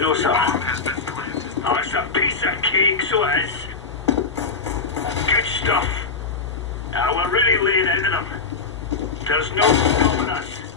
No, sir. Oh, it's a piece of cake, so it is. Good stuff. We're really laying into them. There's no stopping us.